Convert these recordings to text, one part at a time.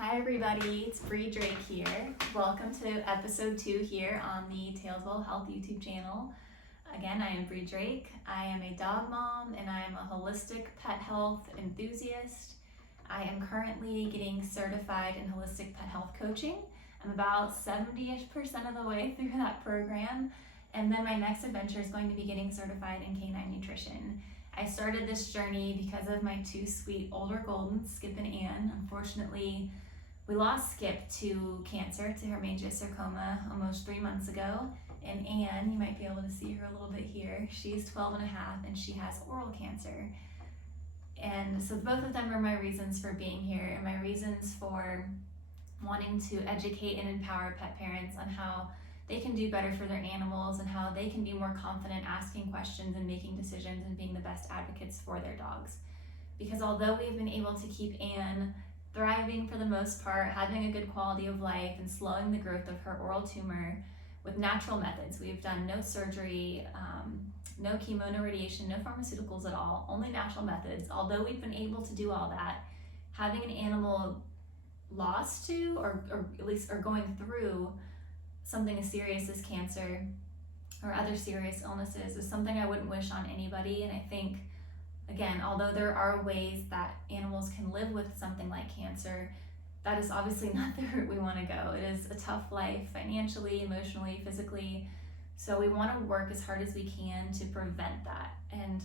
Hi everybody, it's Bree Drake here. Welcome to episode 2 here on the Talesville Health YouTube channel. Again, I am Bree Drake. I am a dog mom and I am a holistic pet health enthusiast. I am currently getting certified in holistic pet health coaching. I'm about 70-ish% of the way through that program. And then my next adventure is going to be getting certified in canine nutrition. I started this journey because of my 2 sweet older Goldens, Skip and Ann. Unfortunately, we lost Skip to cancer, to hemangiosarcoma, almost 3 months ago. And Ann, you might be able to see her a little bit here, she's 12 and a half and she has oral cancer. And so both of them are my reasons for being here and my reasons for wanting to educate and empower pet parents on how they can do better for their animals and how they can be more confident asking questions and making decisions and being the best advocates for their dogs. Because although we've been able to keep Ann thriving for the most part, having a good quality of life and slowing the growth of her oral tumor with natural methods, we've done no surgery, no chemo, no radiation, no pharmaceuticals at all, only natural methods. Although we've been able to do all that, having an animal lost to or at least are going through something as serious as cancer or other serious illnesses is something I wouldn't wish on anybody. And I think, again, although there are ways that animals can live with something like cancer, that is obviously not the route we want to go. It is a tough life financially, emotionally, physically. So we want to work as hard as we can to prevent that. And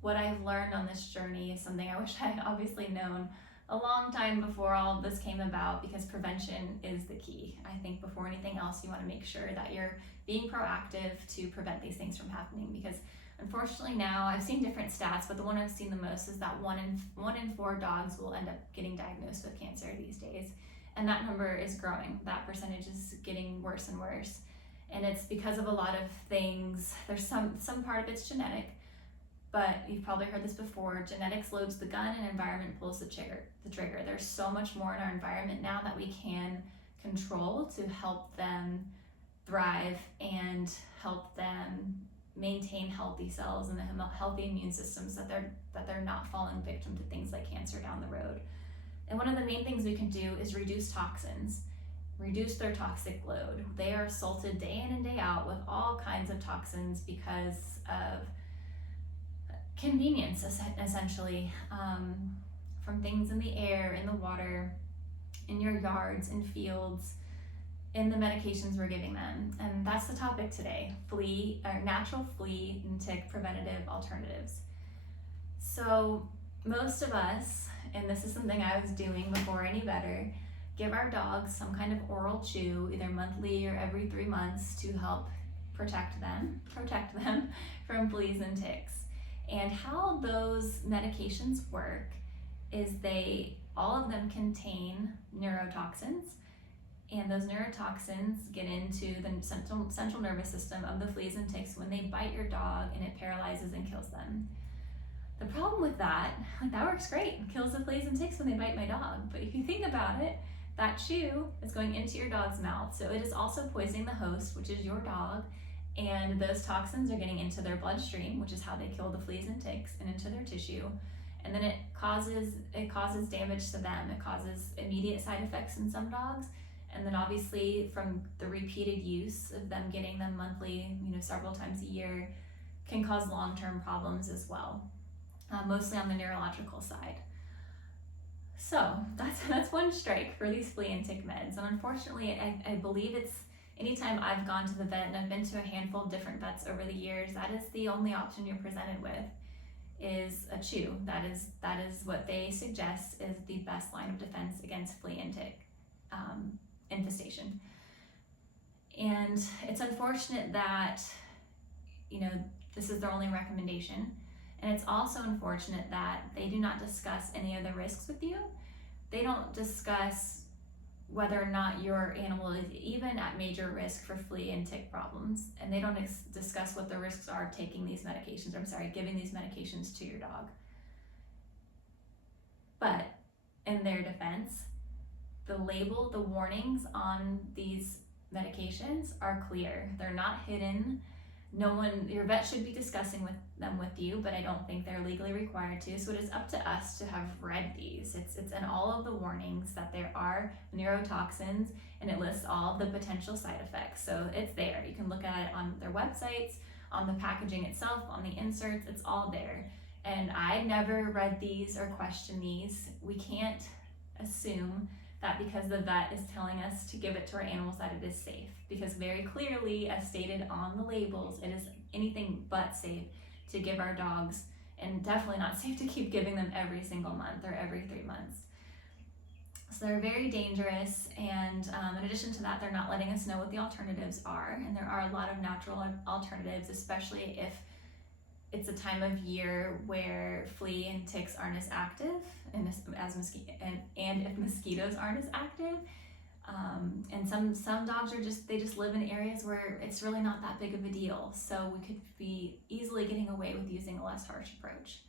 what I've learned on this journey is something I wish I had obviously known a long time before all of this came about, because prevention is the key. I think before anything else, you want to make sure that you're being proactive to prevent these things from happening. Because unfortunately now, I've seen different stats, but the one I've seen the most is that one in 4 dogs will end up getting diagnosed with cancer these days. And that number is growing. That percentage is getting worse and worse. And it's because of a lot of things. There's some part of it's genetic, but you've probably heard this before. Genetics loads the gun and environment pulls the trigger. There's so much more in our environment now that we can control to help them thrive and help them maintain healthy cells and a healthy immune systems, that they're not falling victim to things like cancer down the road. And one of the main things we can do is reduce toxins, reduce their toxic load. They are assaulted day in and day out with all kinds of toxins because of convenience, essentially, from things in the air, in the water, in your yards, in fields, in the medications we're giving them. And that's the topic today: natural flea and tick preventative alternatives. So most of us, and this is something I was doing before I knew better, give our dogs some kind of oral chew either monthly or every 3 months to help protect them from fleas and ticks. And how those medications work is all of them contain neurotoxins, and those neurotoxins get into the central nervous system of the fleas and ticks when they bite your dog, and it paralyzes and kills them. The problem with that works great, it kills the fleas and ticks when they bite my dog, but if you think about it, that chew is going into your dog's mouth, so it is also poisoning the host, which is your dog. And those toxins are getting into their bloodstream, which is how they kill the fleas and ticks, and into their tissue. And then it causes damage to them. It causes immediate side effects in some dogs. And then obviously from the repeated use of them getting them monthly, several times a year, can cause long-term problems as well, mostly on the neurological side. So that's one strike for these flea and tick meds. And unfortunately, I believe anytime I've gone to the vet, and I've been to a handful of different vets over the years, that is the only option you're presented with, is a chew. That is what they suggest is the best line of defense against flea and tick infestation. And it's unfortunate that this is their only recommendation. And it's also unfortunate that they do not discuss any of the risks with you. They don't discuss whether or not your animal is even at major risk for flea and tick problems. And they don't discuss what the risks are of giving these medications to your dog. But in their defense, the warnings on these medications are clear. They're not hidden. your vet should be discussing them with you, but I don't think they're legally required to. So it is up to us to have read these. It's in all of the warnings that there are neurotoxins, and it lists all of the potential side effects. So it's there. You can look at it on their websites, on the packaging itself, on the inserts, it's all there. And I never read these or questioned these. We can't assume that because the vet is telling us to give it to our animals that it is safe, because very clearly, as stated on the labels, it is anything but safe to give our dogs, and definitely not safe to keep giving them every single month or every 3 months. So they're very dangerous, and in addition to that, they're not letting us know what the alternatives are, and there are a lot of natural alternatives, especially if it's a time of year where flea and ticks aren't as active, and if mosquitoes aren't as active. And some dogs they just live in areas where it's really not that big of a deal. So we could be easily getting away with using a less harsh approach.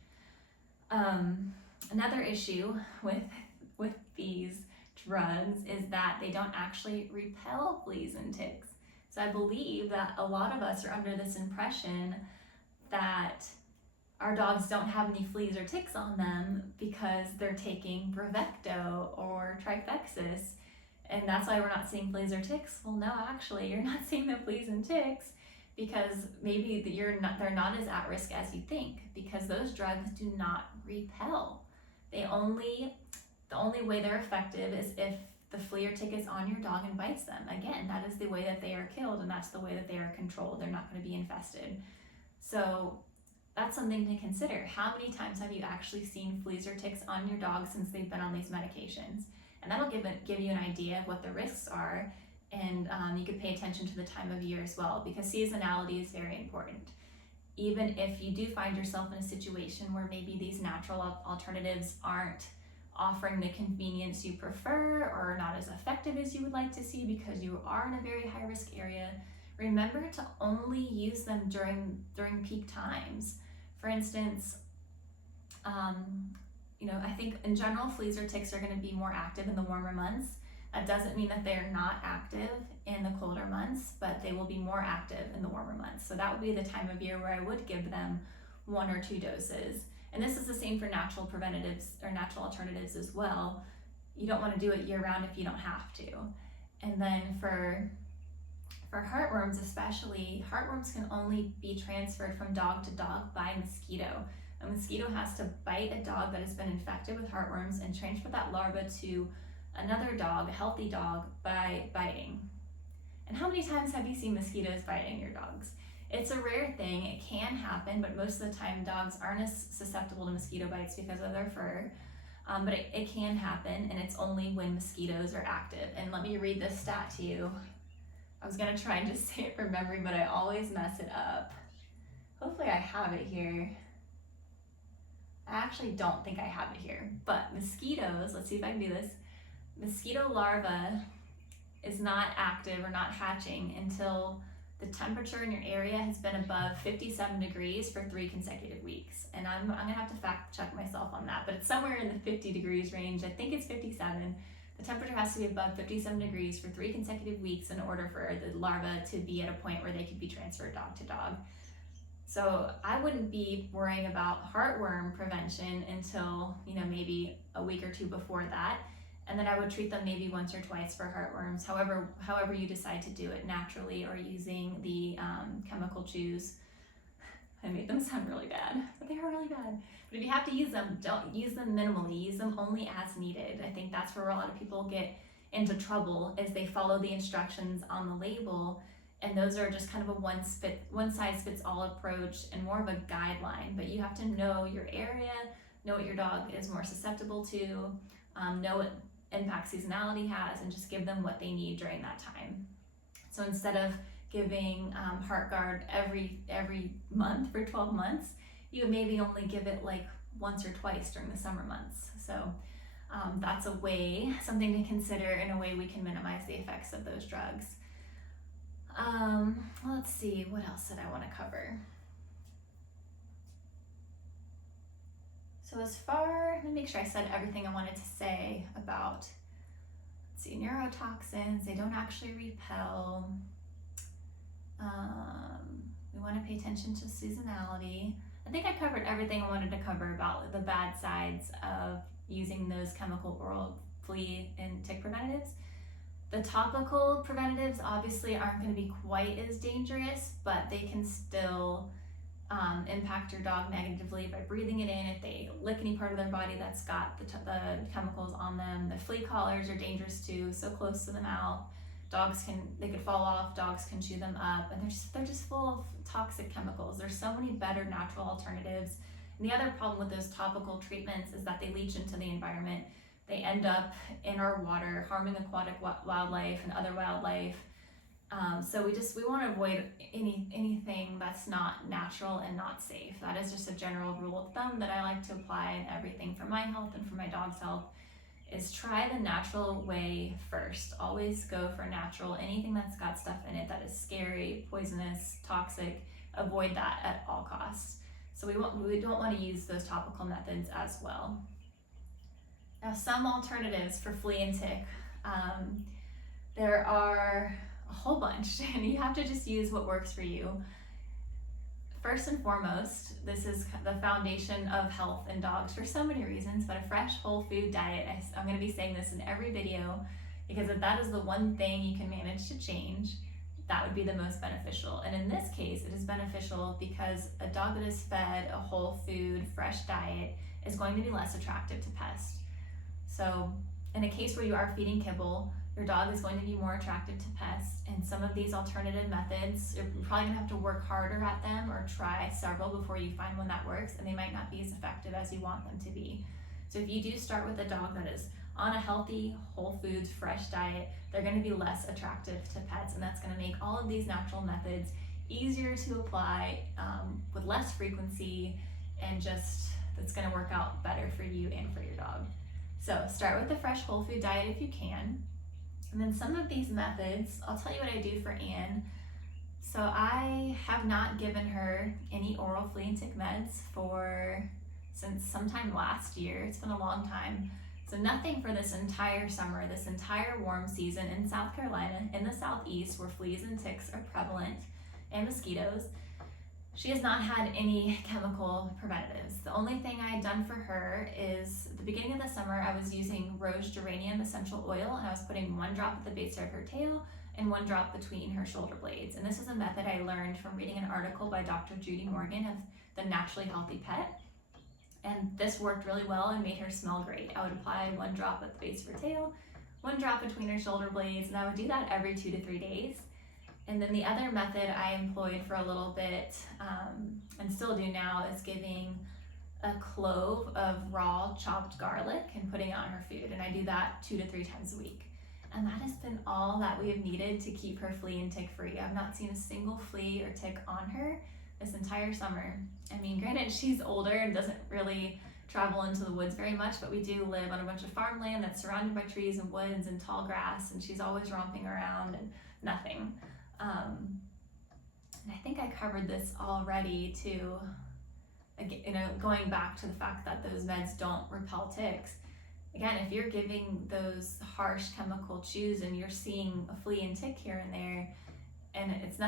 Another issue with these drugs is that they don't actually repel fleas and ticks. So I believe that a lot of us are under this impression that our dogs don't have any fleas or ticks on them because they're taking Bravecto or Trifexis, and that's why we're not seeing fleas or ticks. Well, no, actually, you're not seeing the fleas and ticks because maybe they're not as at risk as you think, because those drugs do not repel. The only way they're effective is if the flea or tick is on your dog and bites them. Again, that is the way that they are killed, and that's the way that they are controlled. They're not going to be infested. So that's something to consider. How many times have you actually seen fleas or ticks on your dog since they've been on these medications? And that'll give you an idea of what the risks are, and you could pay attention to the time of year as well, because seasonality is very important. Even if you do find yourself in a situation where maybe these natural alternatives aren't offering the convenience you prefer or not as effective as you would like to see because you are in a very high risk area, remember to only use them during peak times. For instance, I think in general, fleas or ticks are going to be more active in the warmer months. That doesn't mean that they're not active in the colder months, but they will be more active in the warmer months. So that would be the time of year where I would give them 1 or 2 doses. And this is the same for natural preventatives or natural alternatives as well. You don't want to do it year round if you don't have to. And then for heartworms especially, heartworms can only be transferred from dog to dog by mosquito. A mosquito has to bite a dog that has been infected with heartworms and transfer that larva to another dog, a healthy dog, by biting. And how many times have you seen mosquitoes biting your dogs? It's a rare thing. It can happen, but most of the time dogs aren't as susceptible to mosquito bites because of their fur. But it can happen, and it's only when mosquitoes are active. And let me read this stat to you. I was gonna try and just say it from memory, but I always mess it up. Hopefully I have it here. I actually don't think I have it here, but mosquitoes, let's see if I can do this. Mosquito larva is not active or not hatching until the temperature in your area has been above 57 degrees for 3 consecutive weeks. And I'm gonna have to fact check myself on that, but it's somewhere in the 50 degrees range. I think it's 57. The temperature has to be above 57 degrees for 3 consecutive weeks in order for the larva to be at a point where they could be transferred dog to dog. So I wouldn't be worrying about heartworm prevention until, maybe a week or 2 before that. And then I would treat them maybe once or twice for heartworms, however you decide to do it, naturally or using the chemical chews. I made them sound really bad, but they are really bad. But if you have to use them, don't use them minimally. Use them only as needed. I think that's where a lot of people get into trouble, is they follow the instructions on the label, and those are just kind of a one size fits all approach and more of a guideline. But you have to know your area, know what your dog is more susceptible to, know what impact seasonality has, and just give them what they need during that time. So instead of giving HeartGuard every month for 12 months, you would maybe only give it like once or twice during the summer months. So that's something to consider in a way we can minimize the effects of those drugs. Let's see, what else did I want to cover? So let me make sure I said everything I wanted to say about, neurotoxins. They don't actually repel. We want to pay attention to seasonality. I think I covered everything I wanted to cover about the bad sides of using those chemical oral flea and tick preventatives. The topical preventatives obviously aren't going to be quite as dangerous, but they can still impact your dog negatively by breathing it in. If they lick any part of their body that's got the chemicals on them. The flea collars are dangerous too, so close to the mouth. They could fall off, dogs can chew them up, and they're just full of toxic chemicals. There's so many better natural alternatives. And the other problem with those topical treatments is that they leach into the environment. They end up in our water, harming aquatic wildlife and other wildlife. So we want to avoid anything that's not natural and not safe. That is just a general rule of thumb that I like to apply in everything for my health and for my dog's health, is try the natural way first. Always go for natural. Anything that's got stuff in it that is scary, poisonous, toxic, avoid that at all costs. So we don't want to use those topical methods as well. Now, some alternatives for flea and tick. There are a whole bunch, and you have to just use what works for you. First and foremost, this is the foundation of health in dogs for so many reasons, but a fresh whole food diet. I'm going to be saying this in every video, because if that is the one thing you can manage to change, that would be the most beneficial. And in this case, it is beneficial because a dog that is fed a whole food, fresh diet is going to be less attractive to pests. So in a case where you are feeding kibble, your dog is going to be more attractive to pests, and some of these alternative methods, you're probably going to have to work harder at them or try several before you find one that works, and they might not be as effective as you want them to be. So if you do start with a dog that is on a healthy, whole foods, fresh diet, they're going to be less attractive to pets, and that's going to make all of these natural methods easier to apply with less frequency, and just it's going to work out better for you and for your dog. So start with the fresh whole food diet if you can. And then some of these methods, I'll tell you what I do for Anne. So I have not given her any oral flea and tick meds since sometime last year. It's been a long time. So nothing for this entire summer, this entire warm season in South Carolina, in the southeast where fleas and ticks are prevalent, and mosquitoes. She has not had any chemical preventatives. The only thing I had done for her is at the beginning of the summer, I was using rose geranium essential oil, and I was putting 1 drop at the base of her tail and 1 drop between her shoulder blades. And this is a method I learned from reading an article by Dr. Judy Morgan of The Naturally Healthy Pet. And this worked really well and made her smell great. I would apply 1 drop at the base of her tail, 1 drop between her shoulder blades, and I would do that every 2 to 3 days. And then the other method I employed for a little bit, and still do now, is giving a clove of raw chopped garlic and putting it on her food. And I do that 2 to 3 times a week. And that has been all that we have needed to keep her flea and tick free. I've not seen a single flea or tick on her this entire summer. I mean, granted, she's older and doesn't really travel into the woods very much, but we do live on a bunch of farmland that's surrounded by trees and woods and tall grass, and she's always romping around and nothing. And I think I covered this already too, going back to the fact that those meds don't repel ticks. Again, if you're giving those harsh chemical chews and you're seeing a flea and tick here and there, and it's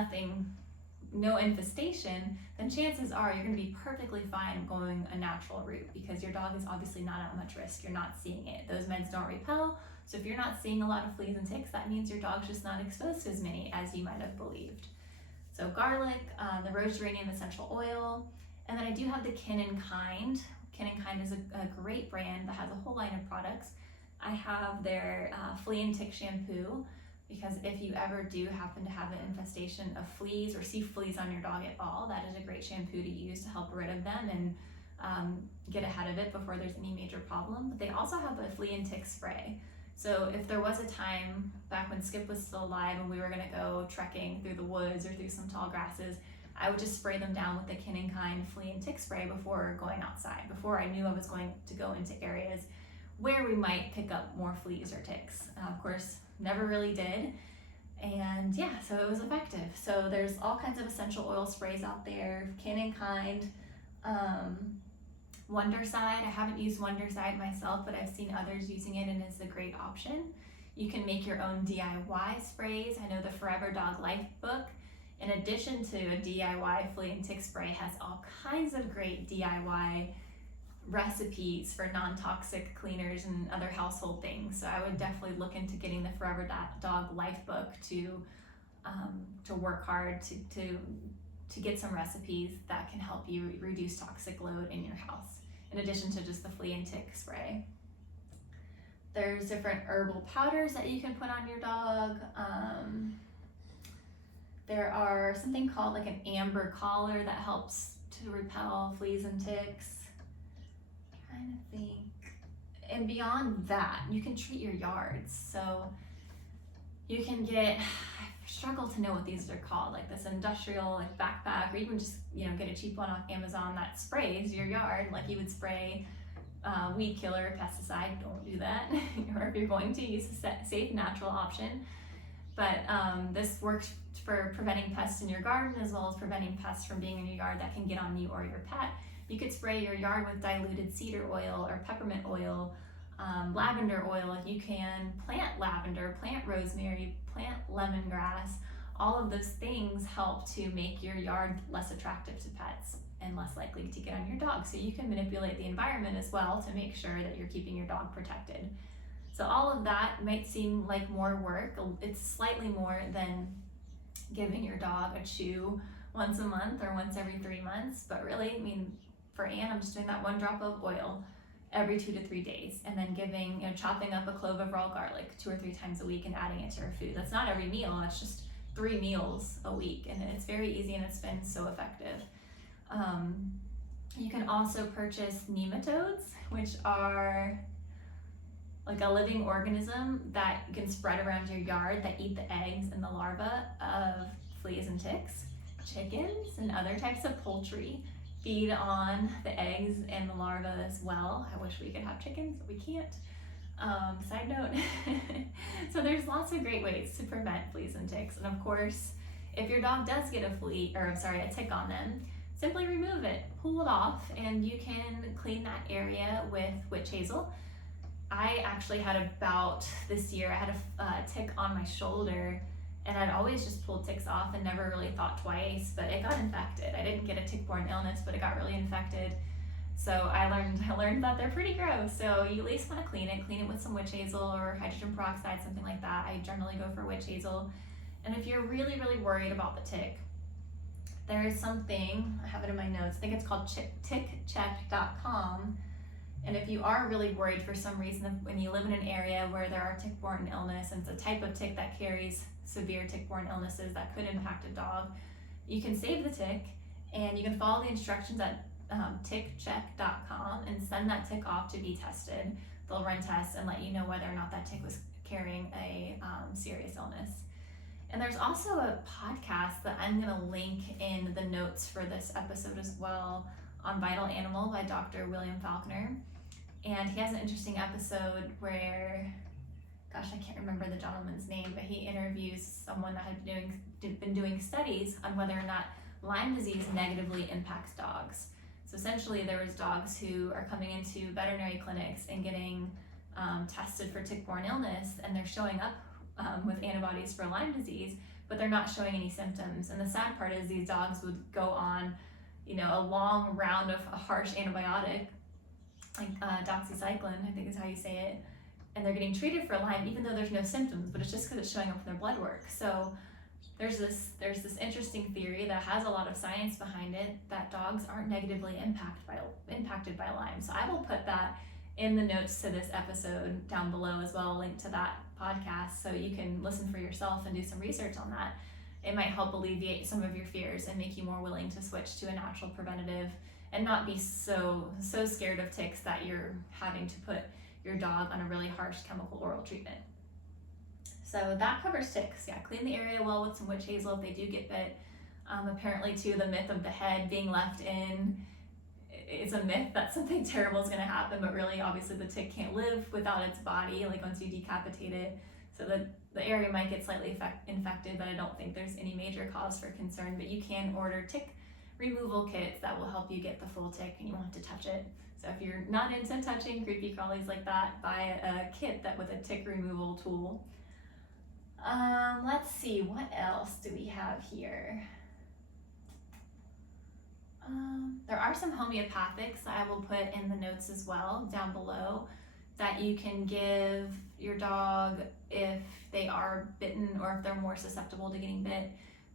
no infestation, then chances are you're going to be perfectly fine going a natural route, because your dog is obviously not at much risk. You're not seeing it. Those meds don't repel. So if you're not seeing a lot of fleas and ticks, that means your dog's just not exposed to as many as you might have believed. So garlic, the rose geranium essential oil, and then I do have the Kin & Kind. Kin & Kind is a great brand that has a whole line of products. I have their flea and tick shampoo, because if you ever do happen to have an infestation of fleas or see fleas on your dog at all, that is a great shampoo to use to help rid of them and get ahead of it before there's any major problem. But they also have a flea and tick spray. So if there was a time back when Skip was still alive and we were gonna go trekking through the woods or through some tall grasses, I would just spray them down with the Kin & Kind flea and tick spray before going outside, before I knew I was going to go into areas where we might pick up more fleas or ticks. Of course, never really did. And yeah, so it was effective. So there's all kinds of essential oil sprays out there, Kin & Kind, Wondercide. I haven't used Wondercide myself, but I've seen others using it and it's a great option. You can make your own DIY sprays. I know the Forever Dog Life book in addition to a DIY flea and tick spray, has all kinds of great DIY recipes for non-toxic cleaners and other household things. So I would definitely look into getting the Forever Dog Life book to work hard to get some recipes that can help you reduce toxic load in your house, in addition to just the flea and tick spray. There's different herbal powders that you can put on your dog. There are something called like an amber collar that helps to repel fleas and ticks. I'm trying to think. And beyond that, you can treat your yards. So you can get, I struggle to know what these are called, like this industrial like backpack, or even just, you know, get a cheap one off Amazon that sprays your yard like you would spray weed killer, pesticide. Don't do that. Or if you're going to, use a safe natural option. But this works for preventing pests in your garden, as well as preventing pests from being in your yard that can get on you or your pet. You could spray your yard with diluted cedar oil or peppermint oil, lavender oil. You can plant lavender, plant rosemary, plant lemongrass. All of those things help to make your yard less attractive to pets and less likely to get on your dog. So you can manipulate the environment as well to make sure that you're keeping your dog protected. So all of that might seem like more work. It's slightly more than giving your dog a chew once a month or once every 3 months. But really, I mean, for Anne, I'm just doing that 1 drop of oil every 2 to 3 days, and then giving, you know, chopping up a clove of raw garlic 2 or 3 times a week and adding it to her food. That's not every meal, that's just 3 meals a week, and it's very easy and it's been so effective. You can also purchase nematodes, which are like a living organism that you can spread around your yard that eat the eggs and the larvae of fleas and ticks. Chickens and other types of poultry feed on the eggs and the larvae as well. I wish we could have chickens, but we can't. Side note. So there's lots of great ways to prevent fleas and ticks. And of course, if your dog does get a tick on them, simply remove it, pull it off, and you can clean that area with witch hazel. I actually had this year, I had a tick on my shoulder, and I'd always just pulled ticks off and never really thought twice, but it got infected. I didn't get a tick-borne illness, but it got really infected. So I learned that they're pretty gross. So you at least want to clean it with some witch hazel or hydrogen peroxide, something like that. I generally go for witch hazel. And if you're really, really worried about the tick, there is something, I have it in my notes, I think it's called tickcheck.com. And if you are really worried for some reason, when you live in an area where there are tick-borne illness, and it's a type of tick that carries severe tick-borne illnesses that could impact a dog, you can save the tick, and you can follow the instructions at tickcheck.com and send that tick off to be tested. They'll run tests and let you know whether or not that tick was carrying a serious illness. And there's also a podcast that I'm going to link in the notes for this episode as well, on Vital Animal by Dr. William Faulkner. And he has an interesting episode where, gosh, I can't remember the gentleman's name, but he interviews someone that had been doing studies on whether or not Lyme disease negatively impacts dogs. So essentially there was dogs who are coming into veterinary clinics and getting tested for tick-borne illness, and they're showing up with antibodies for Lyme disease, but they're not showing any symptoms. And the sad part is these dogs would go on, you know, a long round of a harsh antibiotic, like doxycycline, I think is how you say it, and they're getting treated for Lyme even though there's no symptoms, but it's just because it's showing up in their blood work. So there's this interesting theory that has a lot of science behind it that dogs aren't negatively impacted by Lyme. So I will put that in the notes to this episode down below as well, a link to that podcast, so you can listen for yourself and do some research on that. It might help alleviate some of your fears and make you more willing to switch to a natural preventative and not be so scared of ticks that you're having to put your dog on a really harsh chemical oral treatment. So that covers ticks. Yeah, clean the area well with some witch hazel if they do get bit. Apparently too, the myth of the head being left in, it's a myth that something terrible is going to happen, but really obviously the tick can't live without its body, like once you decapitate it. So the area might get slightly infected, but I don't think there's any major cause for concern. But you can order tick removal kits that will help you get the full tick, and you won't have to touch it. So if you're not into touching creepy crawlies like that, buy a kit with a tick removal tool. Let's see, what else do we have here? There are some homeopathics that I will put in the notes as well down below that you can give your dog if they are bitten or if they're more susceptible to getting bit.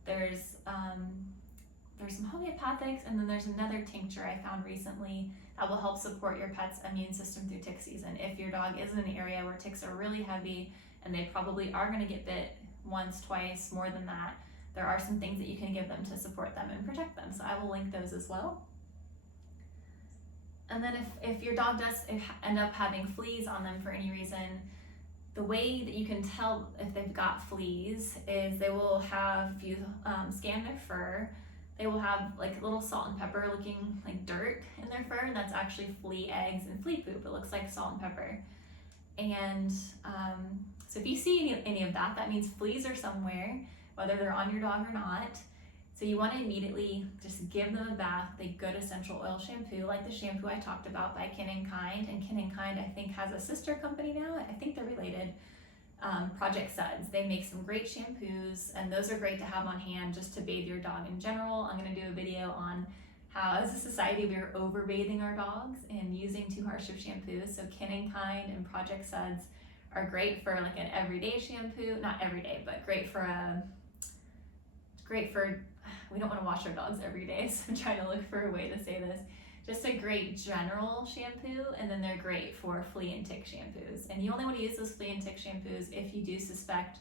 There's some homeopathics, and then there's another tincture I found recently that will help support your pet's immune system through tick season. If your dog is in an area where ticks are really heavy and they probably are going to get bit once, twice, more than that, there are some things that you can give them to support them and protect them. So I will link those as well. And then if your dog does end up having fleas on them for any reason, the way that you can tell if they've got fleas is they will have, if you scan their fur, they will have like little salt and pepper looking like dirt in their fur, and that's actually flea eggs and flea poop. It looks like salt and pepper. And so if you see any of that, that means fleas are somewhere, whether they're on your dog or not. So you want to immediately just give them a bath with a good essential oil shampoo, like the shampoo I talked about by Kin & Kind. And Kin & Kind, I think, has a sister company now. I think they're related, Project Sudz. They make some great shampoos, and those are great to have on hand just to bathe your dog in general. I'm going to do a video on how, as a society, we're overbathing our dogs and using too harsh of shampoos. So Kin & Kind and Project Sudz are great for like an everyday shampoo. Not every day, but great for we don't want to wash our dogs every day, so I'm trying to look for a way to say this. Just a great general shampoo, and then they're great for flea and tick shampoos. And you only want to use those flea and tick shampoos if you do suspect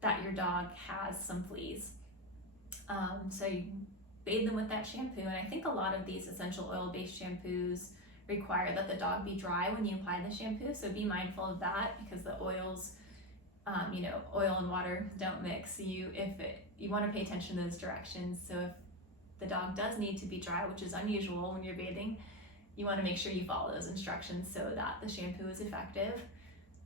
that your dog has some fleas. So you bathe them with that shampoo, and I think a lot of these essential oil-based shampoos require that the dog be dry when you apply the shampoo, so be mindful of that, because the oils, oil and water don't mix. You want to pay attention to those directions. So if the dog does need to be dry, which is unusual when you're bathing, you want to make sure you follow those instructions so that the shampoo is effective.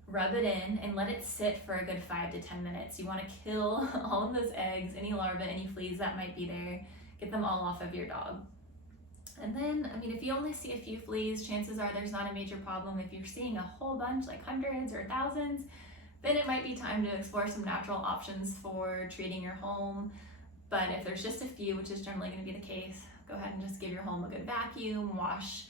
Rub it in and let it sit for a good 5 to 10 minutes. You want to kill all of those eggs, any larvae, any fleas that might be there, get them all off of your dog. And then, if you only see a few fleas, chances are there's not a major problem. If you're seeing a whole bunch, like hundreds or thousands, then it might be time to explore some natural options for treating your home. But if there's just a few, which is generally going to be the case, go ahead and just give your home a good vacuum and wash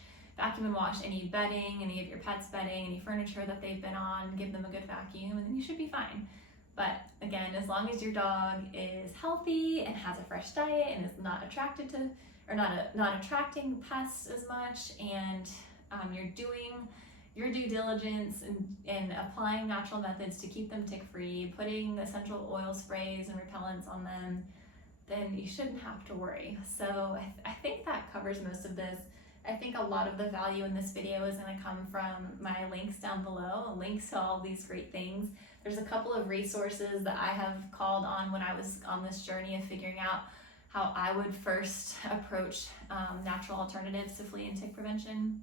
any bedding, any of your pet's bedding, any furniture that they've been on, give them a good vacuum, and then you should be fine. But again, as long as your dog is healthy and has a fresh diet and is not attracted to, or not attracting pests as much, and you're doing your due diligence in applying natural methods to keep them tick-free, putting essential oil sprays and repellents on them, then you shouldn't have to worry. So I think that covers most of this. I think a lot of the value in this video is going to come from my links down below, links to all these great things. There's a couple of resources that I have called on when I was on this journey of figuring out how I would first approach natural alternatives to flea and tick prevention.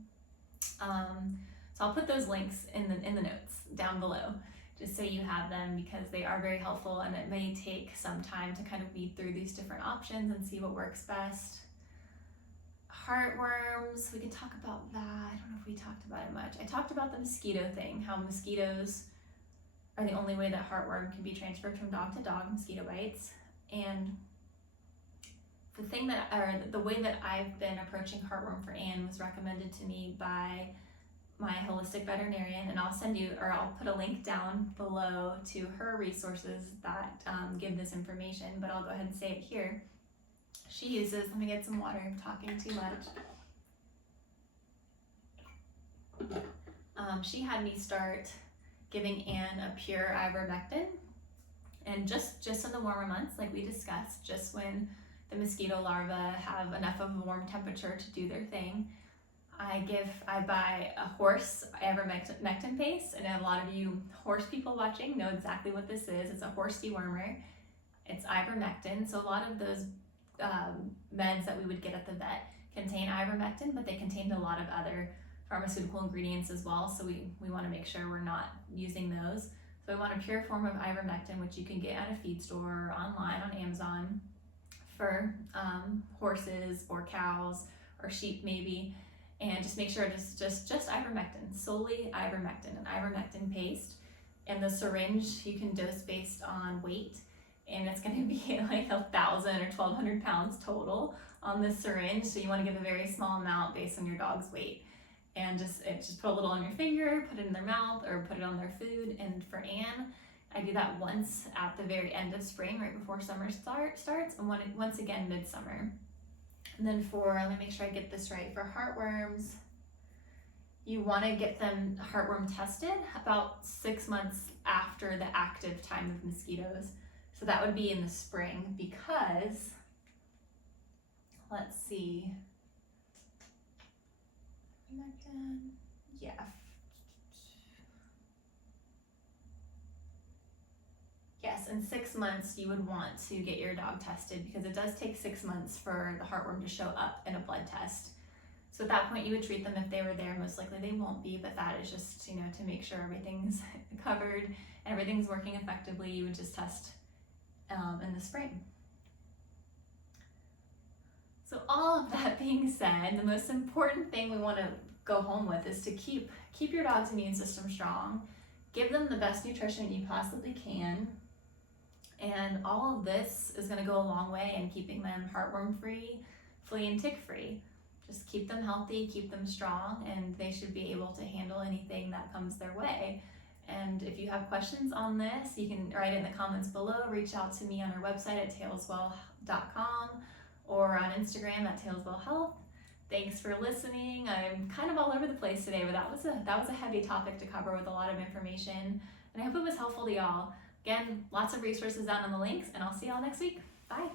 So I'll put those links in the notes down below, just so you have them, because they are very helpful, and it may take some time to kind of weed through these different options and see what works best. Heartworms, we can talk about that. I don't know if we talked about it much. I talked about the mosquito thing, how mosquitoes are the only way that heartworm can be transferred from dog to dog, mosquito bites. And the way that I've been approaching heartworm for Anne was recommended to me by my holistic veterinarian, and I'll put a link down below to her resources that give this information, but I'll go ahead and say it here. She uses, let me get some water, I'm talking too much. She had me start giving Anne a pure ivermectin, and just in the warmer months, like we discussed, just when the mosquito larvae have enough of a warm temperature to do their thing, I buy a horse ivermectin paste, and a lot of you horse people watching know exactly what this is. It's a horse dewormer. It's ivermectin. So a lot of those meds that we would get at the vet contain ivermectin, but they contain a lot of other pharmaceutical ingredients as well. So we want to make sure we're not using those. So we want a pure form of ivermectin, which you can get at a feed store or online on Amazon for horses or cows or sheep maybe. And just make sure it's just ivermectin, solely ivermectin, an ivermectin paste. And the syringe you can dose based on weight, and it's going to be like 1,000 or 1,200 pounds total. on this syringe, so you want to give a very small amount based on your dog's weight. And just put a little on your finger, put it in their mouth, or put it on their food. And for Anne, I do that once at the very end of spring, right before summer starts, and once again midsummer. And then let me make sure I get this right, for heartworms, you want to get them heartworm tested about 6 months after the active time of mosquitoes. So that would be in the spring, because, let's see, yeah. Yes, in 6 months you would want to get your dog tested, because it does take 6 months for the heartworm to show up in a blood test. So at that point you would treat them if they were there. Most likely they won't be, but that is just, to make sure everything's covered and everything's working effectively. You would just test in the spring. So all of that being said, the most important thing we want to go home with is to keep your dog's immune system strong, give them the best nutrition you possibly can, and all of this is going to go a long way in keeping them heartworm free, flea and tick free. Just keep them healthy, keep them strong, and they should be able to handle anything that comes their way. And if you have questions on this, you can write it in the comments below, reach out to me on our website at tailswell.com or on Instagram at tailswellhealth. Thanks for listening. I'm kind of all over the place today, but that was a heavy topic to cover with a lot of information, and I hope it was helpful to y'all. Again, lots of resources down in the links, and I'll see y'all next week. Bye.